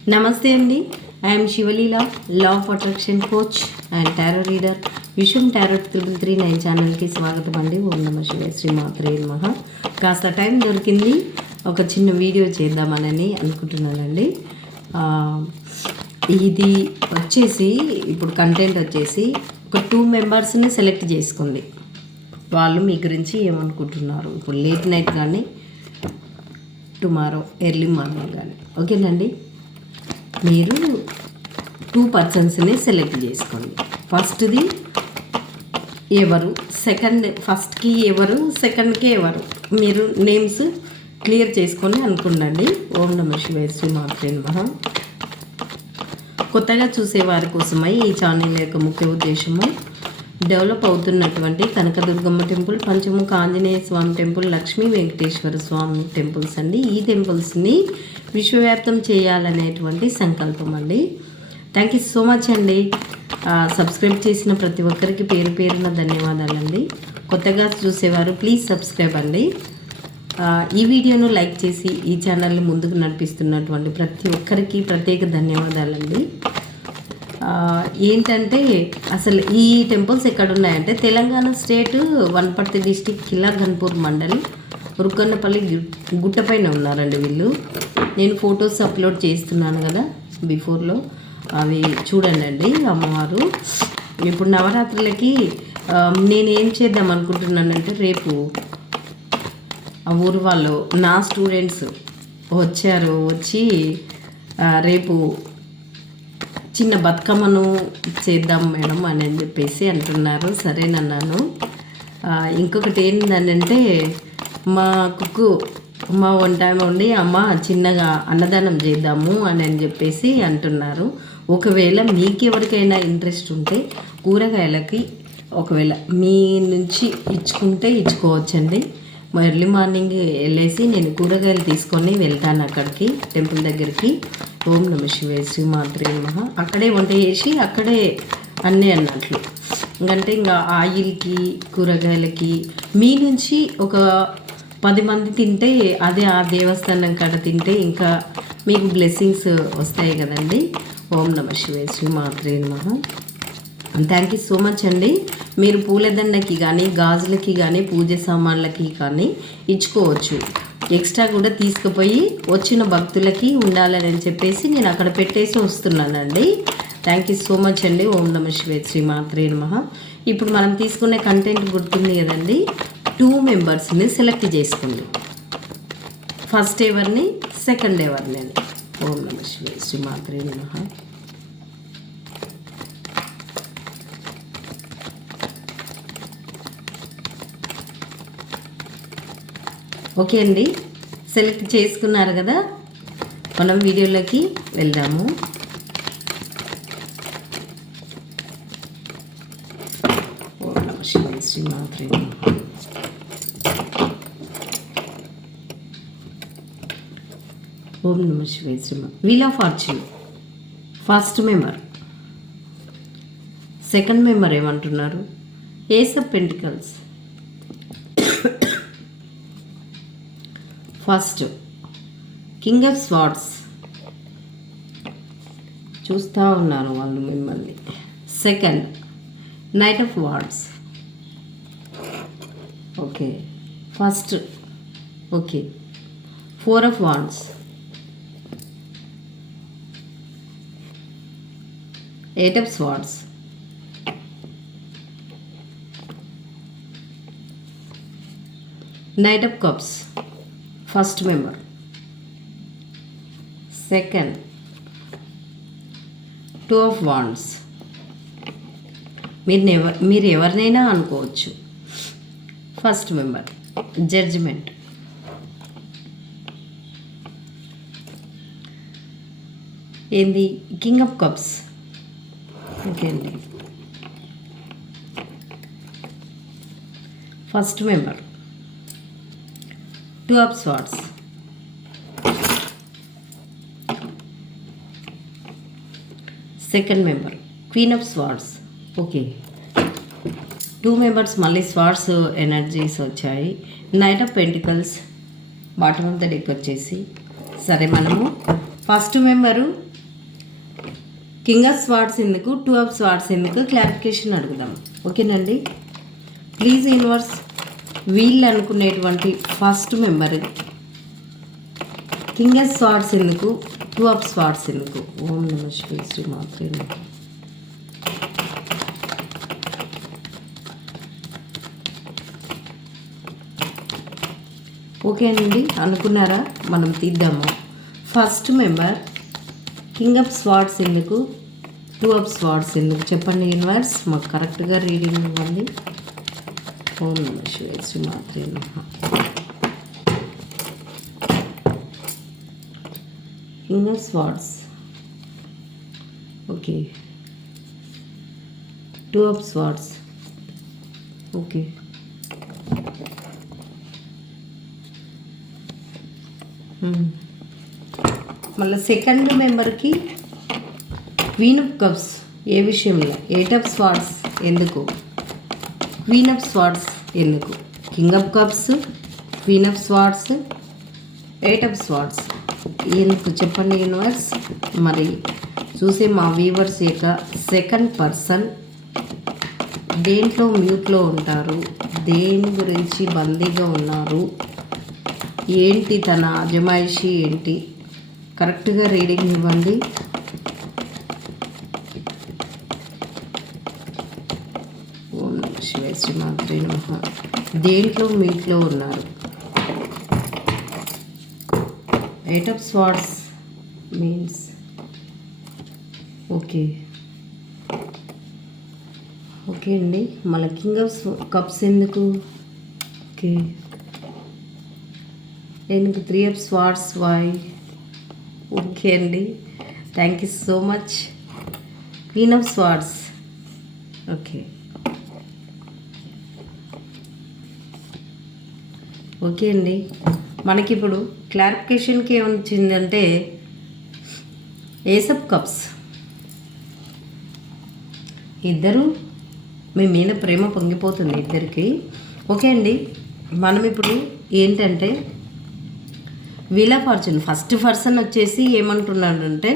నమస్తే అండి. I'm Shivaleela, law of attraction coach and tarot reader. Vishwam tarot 339 ఛానల్కి స్వాగతం అండి. ఓం నమ శివాయ, శ్రీమాత్రే నమః. కాస్త టైం దొరికింది, ఒక చిన్న వీడియో చేద్దామని అనుకుంటున్నానండి. ఇది వచ్చేసి ఇప్పుడు కంటెంట్ వచ్చేసి ఒక 2 మెంబర్స్ని సెలెక్ట్ చేసుకోండి. వాళ్ళు మీ గురించి ఏమనుకుంటున్నారు ఇప్పుడు లేట్ నైట్ కానీ టుమారో ఎర్లీ మార్నింగ్ కానీ. ఓకేనండి, మీరు 2 పర్సన్స్ని సెలెక్ట్ చేసుకోండి. ఫస్ట్ది ఎవరు, ఫస్ట్కి ఎవరు, సెకండ్కి ఎవరు, మీరు నేమ్స్ క్లియర్ చేసుకొని అనుకోండి. ఓం నమ శివాయ, శ్రీమాత్రే నమః. కొత్తగా చూసే వారి కోసమై ఈ ఛానల్ యొక్క ముఖ్య ఉద్దేశము డెవలప్ అవుతున్నటువంటి కనకదుర్గమ్మ టెంపుల్, పంచముఖ ఆంజనేయ స్వామి టెంపుల్, లక్ష్మీ వెంకటేశ్వర స్వామి టెంపుల్స్ అండి. ఈ టెంపుల్స్ని విశ్వవ్యాప్తం చేయాలనేటువంటి సంకల్పం అండి. థ్యాంక్ యూ సో మచ్ అండి. సబ్స్క్రైబ్ చేసిన ప్రతి ఒక్కరికి పేరు పేరున ధన్యవాదాలండి. కొత్తగా చూసేవారు ప్లీజ్ సబ్స్క్రైబ్ అండి. ఈ వీడియోను లైక్ చేసి ఈ ఛానల్ని ముందుకు నడిపిస్తున్నటువంటి ప్రతి ఒక్కరికి ప్రత్యేక ధన్యవాదాలండి. ఏంటంటే అసలు ఈ టెంపుల్స్ ఎక్కడున్నాయంటే తెలంగాణ స్టేట్ వనపర్తి డిస్టిక్ కిల్లా గన్పూర్ మండల్ రుక్కన్నపల్లి గుట్టపైన ఉన్నారండి వీళ్ళు. నేను ఫొటోస్ అప్లోడ్ చేస్తున్నాను కదా బిఫోర్లో, అవి చూడండి అమ్మవారు. ఇప్పుడు నవరాత్రులకి నేను ఏం చేద్దాం అనుకుంటున్నానంటే, రేపు ఆ ఊరు వాళ్ళు నా స్టూడెంట్స్ వచ్చి రేపు చిన్న బతుకమ్మను చేద్దాం మేడం అని చెప్పేసి అంటున్నారు. సరేనన్నాను. ఇంకొకటి ఏంటంటే మా వన్ టైం ఉండి అమ్మ చిన్నగా అన్నదానం చేద్దాము అని చెప్పేసి అంటున్నారు. ఒకవేళ మీకు ఎవరికైనా ఇంట్రెస్ట్ ఉంటే కూరగాయలకి ఒకవేళ మీ నుంచి ఇచ్చుకుంటే ఇచ్చుకోవచ్చండి. ఎర్లీ మార్నింగ్ వెళ్ళేసి నేను కూరగాయలు తీసుకొని వెళ్తాను అక్కడికి టెంపుల్ దగ్గరికి. ఓం నమ శివాయ, శ్రీమాత్రే నమః. అక్కడే వంట చేసి అక్కడే అన్నీ అన్నట్లు. ఇంకంటే ఇంకా ఆయిల్కి కూరగాయలకి మీ నుంచి ఒక 10 మంది తింటే అదే ఆ దేవస్థానం కాడ తింటే ఇంకా మీకు బ్లెస్సింగ్స్ వస్తాయి కదండి. ఓం నమ శివాయ, శ్రీమాత్రే నమః. థ్యాంక్ యూ సో మచ్ అండి. మీరు పూలదండకి కానీ గాజులకి కానీ పూజ సామాన్లకి కానీ ఇచ్చుకోవచ్చు. ఎక్స్ట్రా కూడా తీసుకుపోయి వచ్చిన భక్తులకి ఉండాలని చెప్పేసి నేను అక్కడ పెట్టేసి వస్తున్నానండి. థ్యాంక్ యూ సో మచ్ అండి. ఓం నమ శివాయ, శ్రీమాత్రే నమః. ఇప్పుడు మనం తీసుకునే కంటెంట్ గుర్తుంది కదండి. 2 మెంబర్స్ని సెలెక్ట్ చేసుకోండి. ఫస్ట్ ఎవరిని, సెకండ్ ఎవరిని అని. ఓం నమ శివాయ, శ్రీమాత్రే నమః. ఓకే అండి, సెలెక్ట్ చేసుకున్నారు కదా, మనం వీడియోలోకి వెళ్దాము. ఓం నమ శివాయ, శ్రీమాత్రే నమః. ఓం నమ శివాయ, శ్రీమాత్రే. Wheel of fortune first member. Second member ఏమంటున్నారు? Ace of pentacles. First king of swords. చూస్తూ ఉన్నారు వాళ్ళు మిమ్మల్ని. Second knight of swords. Okay, first okay. 4 of wands. 8 of swords. Knight of cups. First member. Second 2 of wands. మీరు ఎవరినైనా అనుకోవచ్చు. First member judgement. ఏంది? King of cups. Okay అండి. First member 2 of swords. Second member queen of swords. Okay, 2 members మళ్ళీ swords energies వచ్చాయి. Knight of pentacles bottom of the deck వచ్చేసి. సరే, మనము first member king of swords ఎందుకు, two of swords ఎందుకు clarification అడుగుదాం. ఓకేనండి. ప్లీజ్ యూనివర్స్, వీళ్ళు అనుకునేటువంటి first member king of swords ఎందుకు, టూ ఆఫ్ స్వార్డ్స్ ఎందుకు. ఓం నమః శివాయ శ్రీ మాత్రే నమః. ఓకే అండి, అనుకున్నారా? మనం తీద్దాము. First member king of swords ఎందుకు, టూ ఆఫ్ స్వార్డ్స్ ఎందుకు చెప్పండి యూనివర్స్, మాకు కరెక్ట్గా రీడింగ్ ఇవ్వండి. ఓం నమః శివాయ శ్రీ మాత్రే నమః. King of swords, okay. Two of swords, okay. మళ్ళీ సెకండ్ మెంబర్కి క్వీన్ ఆఫ్ కప్స్ ఏ విషయంలో, ఎయిట్ ఆఫ్ స్వార్డ్స్ ఎందుకు, క్వీన్ ఆఫ్ స్వార్డ్స్ ఎందుకు, king of cups, queen of swords, eight of swords ఎందుకు చెప్పండి యూనివర్స్. మరి చూసే మా వ్యూవర్స్ యొక్క సెకండ్ పర్సన్ దేంట్లో మ్యూట్లో ఉంటారు, దేని గురించి బందీగా ఉన్నారు, ఏంటి తన అజమాయిషి ఏంటి, కరెక్ట్గా రీడింగ్ ఇవ్వండి. ఓం నమః శివాయ శ్రీ మాత్రే నమః. దేంట్లో మీట్లో ఉన్నారు. Eight of swords means okay okay అండి. మళ్ళీ కింగ్ ఆఫ్ కప్స్ ఎందుకు, ఓకే ఎందుకు, three of swords why, okay అండి, thank you so much. Queen of swords, okay okay అండి. మనకిప్పుడు క్లారిఫికేషన్కి ఏమొచ్చిందంటే ఏస్ ఆఫ్ కప్స్, ఇద్దరు మీ మీద ప్రేమ పొంగిపోతుంది ఇద్దరికి. ఓకే అండి, మనం ఇప్పుడు ఏంటంటే wheel of fortune first person వచ్చేసి ఏమనుకున్నాడంటే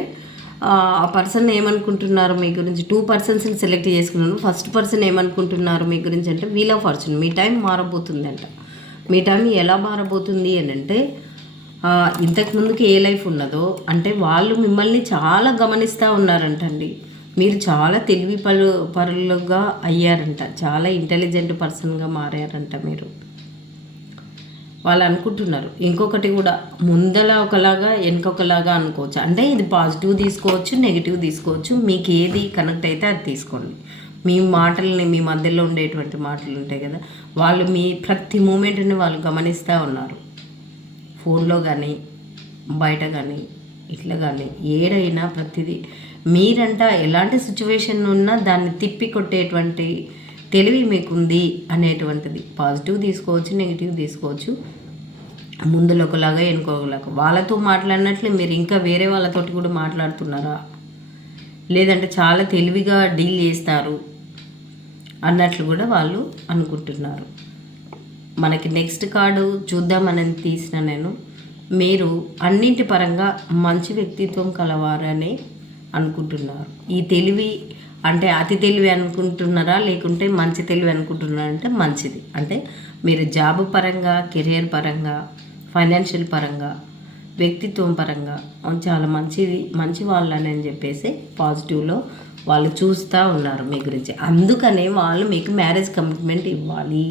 ఆ పర్సన్ ఏమనుకుంటున్నారు మీ గురించి, టూ పర్సన్స్ని సెలెక్ట్ చేసుకున్నాను. ఫస్ట్ పర్సన్ ఏమనుకుంటున్నారు మీ గురించి అంటే వీల్ ఆఫ్ ఫార్చ్యూన్, మీ టైం మారబోతుంది అంట. మీ టైం ఎలా మారబోతుంది అని అంటే ఇంతకుముందుకు ఏ లైఫ్ ఉన్నదో అంటే వాళ్ళు మిమ్మల్ని చాలా గమనిస్తూ ఉన్నారంటండి. మీరు చాలా తెలివి పరులుగా అయ్యారంట, చాలా ఇంటెలిజెంట్ పర్సన్గా మారారంట మీరు. వాళ్ళు అనుకుంటున్నారు. ఇంకొకటి కూడా ముందల ఒకలాగా వెనుకొకలాగా అనుకోవచ్చు. అంటే ఇది పాజిటివ్ తీసుకోవచ్చు, నెగిటివ్ తీసుకోవచ్చు. మీకు ఏది కనెక్ట్ అయితే అది తీసుకోండి. మీ మాటల్ని, మీ మధ్యలో ఉండేటువంటి మాటలు ఉంటాయి కదా, వాళ్ళు మీ ప్రతి మూమెంట్ని వాళ్ళు గమనిస్తూ ఉన్నారు. ఫోన్లో కానీ బయట కానీ ఇట్లా కానీ ఏడైనా ప్రతిదీ మీరంట ఎలాంటి సిచ్యువేషన్ ఉన్నా దాన్ని తిప్పి కొట్టేటువంటి తెలివి మీకుంది అనేటువంటిది. పాజిటివ్ తీసుకోవచ్చు, నెగిటివ్ తీసుకోవచ్చు. ముందులో ఒకలాగా వెనుకోలాగా వాళ్ళతో మాట్లాడినట్లే మీరు ఇంకా వేరే వాళ్ళతోటి కూడా మాట్లాడుతున్నారా, లేదంటే చాలా తెలివిగా డీల్ చేస్తారు అన్నట్లు కూడా వాళ్ళు అనుకుంటున్నారు. మనకి నెక్స్ట్ కార్డు చూద్దామని తీసిన నేను, మీరు అన్నింటి పరంగా మంచి వ్యక్తిత్వం కలవారని అనుకుంటున్నారు. ఈ తెలివి అంటే అతి తెలివి అనుకుంటున్నారా, లేకుంటే మంచి తెలివి అనుకుంటున్నారా అంటే మంచిది. అంటే మీరు జాబ్ పరంగా, కెరియర్ పరంగా, ఫైనాన్షియల్ పరంగా, వ్యక్తిత్వం పరంగా చాలా మంచి వాళ్ళని అని చెప్పేసి పాజిటివ్లో వాళ్ళు చూస్తూ ఉన్నారు మీ గురించి. అందుకనే వాళ్ళు మీకు మ్యారేజ్ కమిట్మెంట్ ఇవ్వాలి.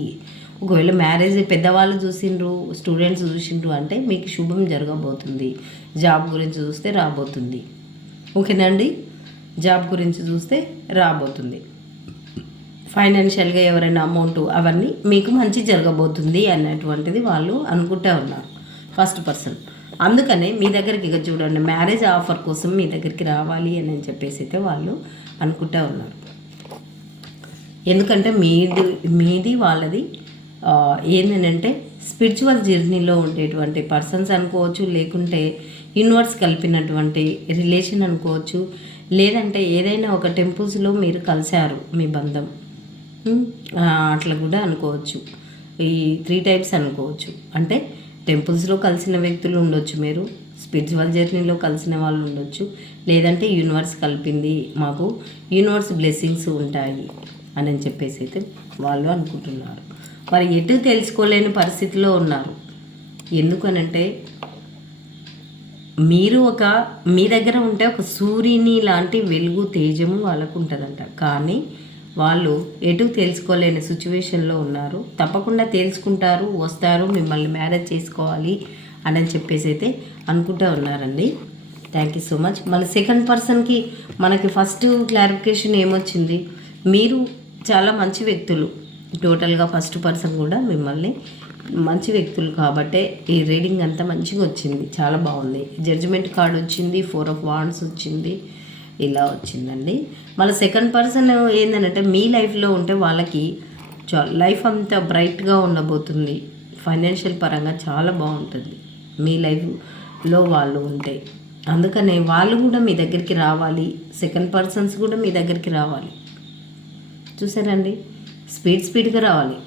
ఒకవేళ మ్యారేజ్ పెద్దవాళ్ళు చూసిండ్రు, స్టూడెంట్స్ చూసిండ్రు అంటే మీకు శుభం జరగబోతుంది. జాబ్ గురించి చూస్తే రాబోతుంది. ఓకేనండి, జాబ్ గురించి చూస్తే రాబోతుంది. ఫైనాన్షియల్గా ఎవరైనా అమౌంట్ అవన్నీ మీకు మంచి జరగబోతుంది అన్నటువంటిది వాళ్ళు అనుకుంటూ ఉన్నారు ఫస్ట్ పర్సన్. అందుకనే మీ దగ్గరికి ఇక చూడండి, మ్యారేజ్ ఆఫర్ కోసం మీ దగ్గరికి రావాలి అని చెప్పేసి అయితే వాళ్ళు అనుకుంటూ ఉన్నారు. ఎందుకంటే మీది వాళ్ళది ఏంటంటే స్పిరిచువల్ జర్నీలో ఉండేటువంటి పర్సన్స్ అనుకోవచ్చు, లేకుంటే యూనివర్స్ కలిపినటువంటి రిలేషన్ అనుకోవచ్చు, లేదంటే ఏదైనా ఒక టెంపుల్స్లో మీరు కలిశారు మీ బంధం, అట్లా కూడా అనుకోవచ్చు. ఈ 3 టైప్స్ అనుకోవచ్చు. అంటే టెంపుల్స్లో కలిసిన వ్యక్తులు ఉండొచ్చు, మీరు స్పిరిచువల్ జర్నీలో కలిసిన వాళ్ళు ఉండొచ్చు, లేదంటే యూనివర్స్ కలిపింది, మాకు యూనివర్స్ బ్లెస్సింగ్స్ ఉంటాయి అని చెప్పేసి అయితే వాళ్ళు అనుకుంటున్నారు. మరి ఎటు తెలుసుకోలేని పరిస్థితిలో ఉన్నారు. ఎందుకనంటే మీరు మీ దగ్గర ఉంటే ఒక సూర్యుని లాంటి వెలుగు తేజము వాళ్ళకు ఉంటుందంట. కానీ వాళ్ళు ఎటు తెలుసుకోలేని సిచ్యువేషన్లో ఉన్నారు. తప్పకుండా తెలుసుకుంటారు, వస్తారు, మిమ్మల్ని మ్యారేజ్ చేసుకోవాలి అని చెప్పేసి అయితే అనుకుంటూ ఉన్నారండి. Thank you so much. మళ్ళీ సెకండ్ పర్సన్కి మనకి ఫస్ట్ క్లారిఫికేషన్ ఏమొచ్చింది, మీరు చాలా మంచి వ్యక్తులు. టోటల్గా ఫస్ట్ పర్సన్ కూడా మిమ్మల్ని మంచి వ్యక్తులు కాబట్టే ఈ రీడింగ్ అంతా మంచిగా వచ్చింది, చాలా బాగుంది. జడ్జిమెంట్ కార్డ్ వచ్చింది, 4 ఆఫ్ వాండ్స్ వచ్చింది, ఇలా వచ్చిందండి. మళ్ళీ సెకండ్ పర్సన్ ఏంటంటే మీ లైఫ్లో ఉంటే వాళ్ళకి లైఫ్ అంతా బ్రైట్గా ఉండబోతుంది. ఫైనాన్షియల్ పరంగా చాలా బాగుంటుంది మీ లైఫ్లో వాళ్ళు ఉంటే. అందుకనే వాళ్ళు కూడా మీ దగ్గరికి రావాలి, సెకండ్ పర్సన్స్ కూడా మీ దగ్గరికి రావాలి. చూసారండి, స్పీడ్గా రావాలి.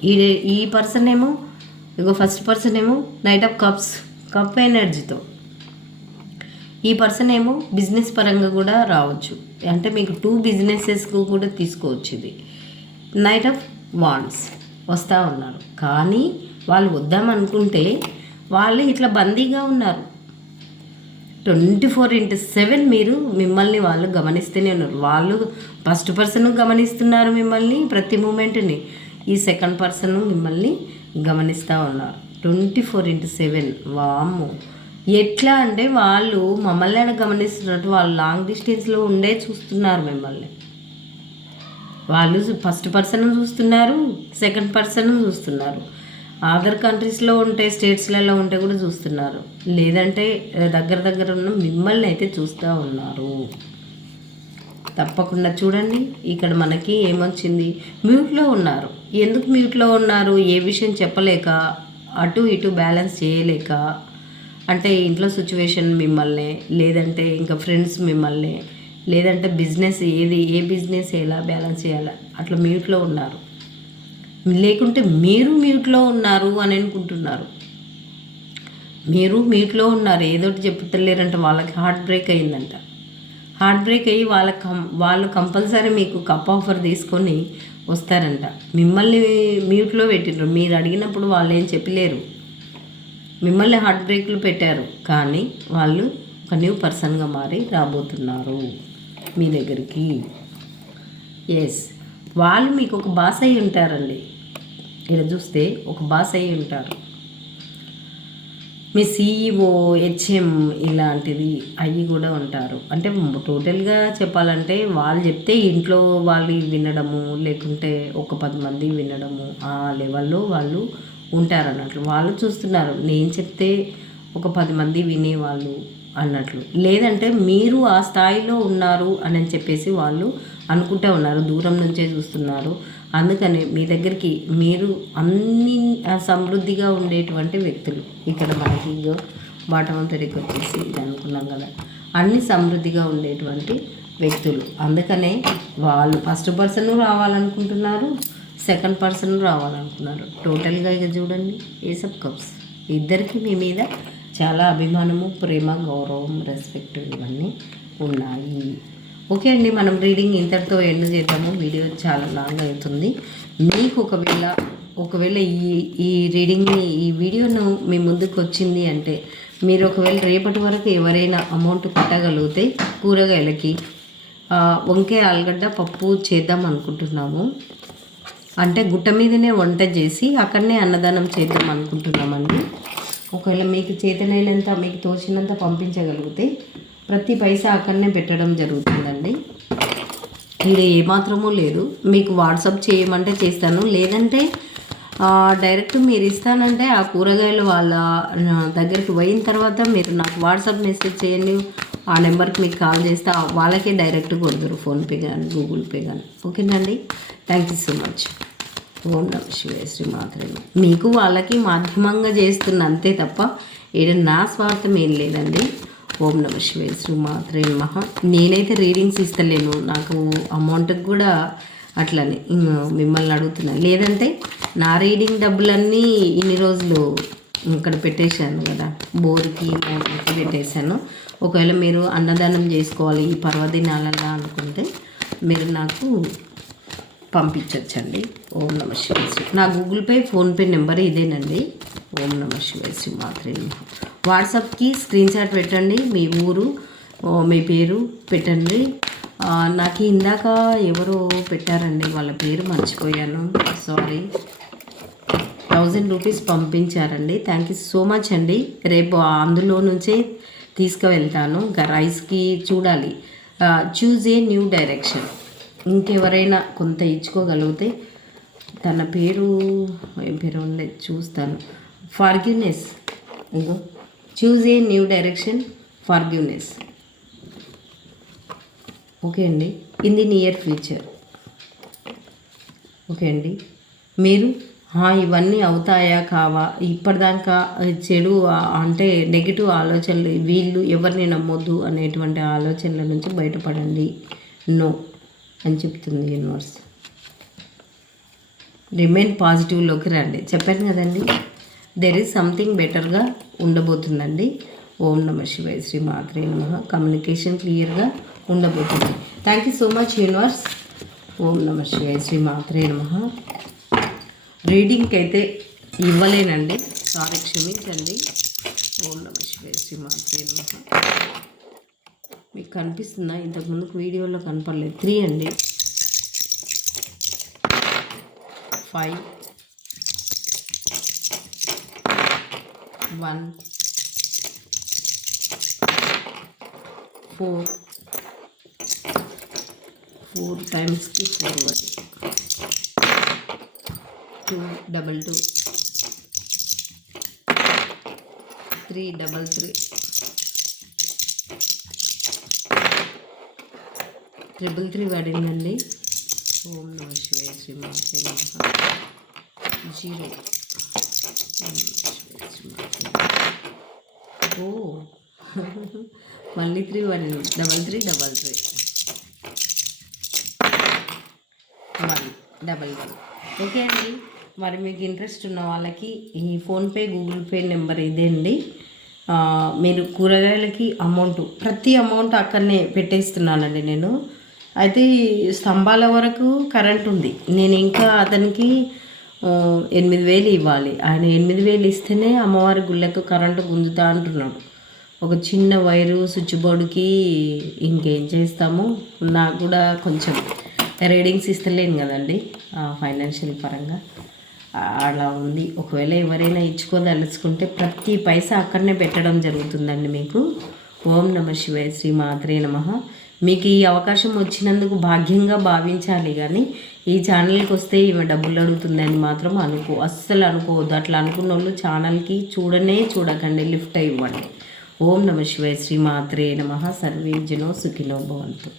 ఈ పర్సన్ ఏమో ఇగో ఫస్ట్ పర్సన్ ఏమో నైట్ ఆఫ్ కప్ ఎనర్జీతో, ఈ పర్సన్ ఏమో బిజినెస్ పరంగా కూడా రావచ్చు. అంటే మీకు 2 బిజినెసెస్కు కూడా తీసుకోవచ్చు. ఇది నైట్ ఆఫ్ వాండ్స్ వస్తూ ఉన్నారు. కానీ వాళ్ళు వద్దామనుకుంటే వాళ్ళు ఇట్లా బందీగా ఉన్నారు. 24/7 మిమ్మల్ని వాళ్ళు గమనిస్తూనే ఉన్నారు. వాళ్ళు ఫస్ట్ పర్సన్ గమనిస్తున్నారు మిమ్మల్ని ప్రతి మూమెంట్ని. ఈ సెకండ్ పర్సన్ మిమ్మల్ని గమనిస్తూ ఉన్నారు 24/7. వామ్మో, ఎట్లా అంటే వాళ్ళు మమ్మల్ని గమనిస్తున్నట్టు వాళ్ళు లాంగ్ డిస్టెన్స్లో ఉండే చూస్తున్నారు మిమ్మల్ని. వాళ్ళు ఫస్ట్ పర్సన్ చూస్తున్నారు, సెకండ్ పర్సన్ చూస్తున్నారు. అదర్ కంట్రీస్లో ఉంటే, స్టేట్స్లలో ఉంటే కూడా చూస్తున్నారు. లేదంటే దగ్గర ఉన్న మిమ్మల్ని అయితే చూస్తూ ఉన్నారు. తప్పకుండా చూడండి. ఇక్కడ మనకి ఏమొచ్చింది, మ్యూట్లో ఉన్నారు. ఎందుకు మ్యూట్లో ఉన్నారు? ఏ విషయం చెప్పలేక, అటు ఇటు బ్యాలెన్స్ చేయలేక, అంటే ఇంట్లో సిచ్యువేషన్ మిమ్మల్ని, లేదంటే ఇంకా ఫ్రెండ్స్ మిమ్మల్ని, లేదంటే బిజినెస్ ఏ బిజినెస్ ఎలా బ్యాలెన్స్ చేయాలా, అట్లా మ్యూట్లో ఉన్నారు. లేకుంటే మీరు మ్యూట్లో ఉన్నారు అని అనుకుంటున్నారు. మీరు మ్యూట్లో ఉన్నారు, ఏదోటి చెప్తలేరంటే వాళ్ళకి హార్ట్ బ్రేక్ అయ్యిందంట. హార్ట్ బ్రేక్ అయ్యి వాళ్ళు కంపల్సరీ మీకు కప్ ఆఫర్ తీసుకొని వస్తారంట. మిమ్మల్ని మ్యూట్లో పెట్టినారు. మీరు అడిగినప్పుడు వాళ్ళు ఏం చెప్పలేరు. మిమ్మల్ని హార్ట్ బ్రేక్లు పెట్టారు. కానీ వాళ్ళు ఒక న్యూ పర్సన్గా మారి రాబోతున్నారు మీ దగ్గరికి. ఎస్, వాళ్ళు మీకు ఒక బాస్ అయి ఉంటారండి. ఇలా చూస్తే ఒక బాస్ అయి ఉంటారు. మీ CEO, HM ఇలాంటిది అవి కూడా ఉంటారు. అంటే టోటల్గా చెప్పాలంటే వాళ్ళు చెప్తే ఇంట్లో వాళ్ళు వినడము, లేకుంటే ఒక 10 మంది వినడము, ఆ లెవెల్లో వాళ్ళు ఉంటారు అన్నట్లు. వాళ్ళు చూస్తున్నారు నేను చెప్తే ఒక 10 మంది వినేవాళ్ళు అన్నట్లు. లేదంటే మీరు ఆ స్థాయిలో ఉన్నారు అని చెప్పేసి వాళ్ళు అనుకుంటూ ఉన్నారు, దూరం నుంచే చూస్తున్నారు. అందుకని మీ దగ్గరికి మీరు అన్ని సమృద్ధిగా ఉండేటువంటి వ్యక్తులు. ఇక్కడ మనకి బాటమ్ ఆఫ్ ది డెక్ వచ్చేసి ఇది అనుకున్నాం కదా, అన్ని సమృద్ధిగా ఉండేటువంటి వ్యక్తులు. అందుకనే వాళ్ళు ఫస్ట్ పర్సన్ రావాలనుకుంటున్నారు, సెకండ్ పర్సన్ రావాలనుకున్నారు. టోటల్గా ఇక చూడండి, ఏస్ ఆఫ్ కప్స్. ఇద్దరికి మీ మీద చాలా అభిమానము, ప్రేమ, గౌరవం, రెస్పెక్ట్ ఇవన్నీ ఉన్నాయి. ఓకే అండి, మనం రీడింగ్ ఇంతటితో ఎండ్ చేద్దాము. వీడియో చాలా లాంగ్ అవుతుంది. మీకు ఒకవేళ ఈ రీడింగ్ని, ఈ వీడియోను మీ ముందుకు వచ్చింది అంటే, మీరు ఒకవేళ రేపటి వరకు ఎవరైనా అమౌంట్ కట్టగలిగితే కూరగాయలకి వంకాయ ఆలుగడ్డ పప్పు చేద్దాం అనుకుంటున్నాము. అంటే గుట్ట మీదనే వంట చేసి అక్కడనే అన్నదానం చేద్దాం అనుకుంటున్నామండి. ఒకవేళ మీకు చేతనైనంత, మీకు తోచినంత పంపించగలిగితే ప్రతి పైసా అక్కడనే పెట్టడం జరుగుతుందండి. ఇది ఏమాత్రమూ లేదు. మీకు వాట్సాప్ చేయమంటే చేస్తాను, లేదంటే డైరెక్ట్ మీరు ఇస్తానంటే ఆ కూరగాయలు వాళ్ళ దగ్గరికి పోయిన తర్వాత మీరు నాకు వాట్సాప్ మెసేజ్ చేయండి. ఆ నెంబర్కి మీకు కాల్ చేస్తే వాళ్ళకే డైరెక్ట్ కొడుతురు, ఫోన్పే కానీ గూగుల్ పే కానీ. ఓకేనండి, థ్యాంక్ యూ సో మచ్. ఓం నమః శివాయ. శ్రీ మాత్రే. మీకు వాళ్ళకి మాధ్యమంగా చేస్తున్న అంతే తప్ప ఏదైనా నా స్వార్థం ఏం లేదండి. ఓం నమః శివాయ. శ్రీ మాత్రే నమః. నేనైతే రీడింగ్స్ ఇస్తలేను, నాకు అమౌంట్కి కూడా అట్లనే మిమ్మల్ని అడుగుతున్నాను. లేదంటే నా రీడింగ్ డబ్బులన్నీ ఇన్ని రోజులు ఇక్కడ పెట్టేశాను కదా, బోర్కి మోటార్కి పెట్టేశాను. ఒకవేళ మీరు అన్నదానం చేసుకోవాలి ఈ పర్వదినాలలో అనుకుంటే మీరు నాకు పంపించవచ్చండి. ఓం నమ శివాయ శ్రీ. నా గూగుల్ పే ఫోన్పే నెంబర్ ఇదేనండి. ఓం నమ శివాయ శ్రీ మాత్రే నమః. వాట్సాప్కి స్క్రీన్ షాట్ పెట్టండి, మీ ఊరు మీ పేరు పెట్టండి. నాకు ఇందాక ఎవరో పెట్టారండి, వాళ్ళ పేరు మర్చిపోయాను, సారీ. 1000 రూపీస్ పంపించారండి. థ్యాంక్ యూ సో మచ్ అండి. రేపు అందులో నుంచే తీసుకువెళ్తాను. ఇంకా రైస్కి చూడాలి. Choose a new direction. ఇంకెవరైనా కొంత ఇచ్చుకోగలిగితే, తన పేరు ఏం పేరు ఉండేది చూస్తాను. ఫార్గివ్నెస్. ఇంకో choose a new direction, forgiveness. Okay అండి. In the near future. Okay అండి. మీరు ఇవన్నీ అవుతాయా కావా, ఇప్పటిదాకా చెడు అంటే నెగిటివ్ ఆలోచనలు, వీళ్ళు ఎవరిని నమ్మొద్దు అనేటువంటి ఆలోచనల నుంచి బయటపడండి. నో అని చెప్తుంది యూనివర్స్. రిమైన్ పాజిటివ్లోకి రండి. చెప్పాను కదండి, దెర్ ఈజ్ సంథింగ్ బెటర్గా ఉండబోతుందండి. ఓం నమ శివాయ శ్రీ మాత్రే నమః. కమ్యూనికేషన్ క్లియర్గా ఉండబోతుంది. Thank you so much universe. ఓం నమ శివాయ శ్రీ మాత్రే నమః. రీడింగ్కి అయితే ఇవ్వలేనండి, సారీ, క్షమించండి. ఓం నమ శివాయ శ్రీ మాత్రే నమః. మీకు కనిపిస్తుందా? ఇంతకుముందుకు వీడియోలో కనపడలేదు. 3 అండి, 5, 1, 4 టైమ్స్కి ఫార్వర్డ్, 2, 2, 2, 3, 3, 3 పడిందండి. ఓం నమ శివాయ శ్రీ మాత్రే నమః. 0. ఓ మళ్ళీ 3 పడింది. 3, 3, 1, 1. ఓకే అండి. మరి మీకు ఇంట్రెస్ట్ ఉన్న వాళ్ళకి ఈ ఫోన్పే గూగుల్ పే నెంబర్ ఇదే అండి. మీరు కూరగాయలకి ప్రతి అమౌంట్ అక్కడనే పెట్టేస్తున్నానండి నేను. అయితే స్తంభాల వరకు కరెంట్ ఉంది. నేను ఇంకా అతనికి 8,000 ఇవ్వాలి. ఆయన 8,000 ఇస్తేనే అమ్మవారి గుళ్ళకు కరెంటు గుంజుతా అంటున్నాడు. ఒక చిన్న వైరు స్విచ్ బోర్డుకి ఇంకేం చేస్తాము. నాకు కూడా కొంచెం రీడింగ్స్ ఇస్తలేను కదండి, ఫైనాన్షియల్ పరంగా అలా ఉంది. ఒకవేళ ఎవరైనా ఇచ్చుకోదలుచుకుంటే ప్రతి పైసా అక్కడనే పెట్టడం జరుగుతుందండి మీకు. ఓం నమ శివాయ శ్రీ మాత్రే నమః. మీకు ఈ అవకాశం వచ్చినందుకు భాగ్యంగా భావించాలి. కానీ ఈ ఛానల్కి వస్తే ఈమె డబ్బులు అడుగుతుందని మాత్రం అస్సలు అనుకోవద్దు. అట్లా అనుకున్న వాళ్ళు ఛానల్కి చూడకండి, లిఫ్ట్ ఇవ్వండి. ఓం నమ శివాయ శ్రీ మాత్రే నమః. సర్వే జనో సుఖినో భవంతు.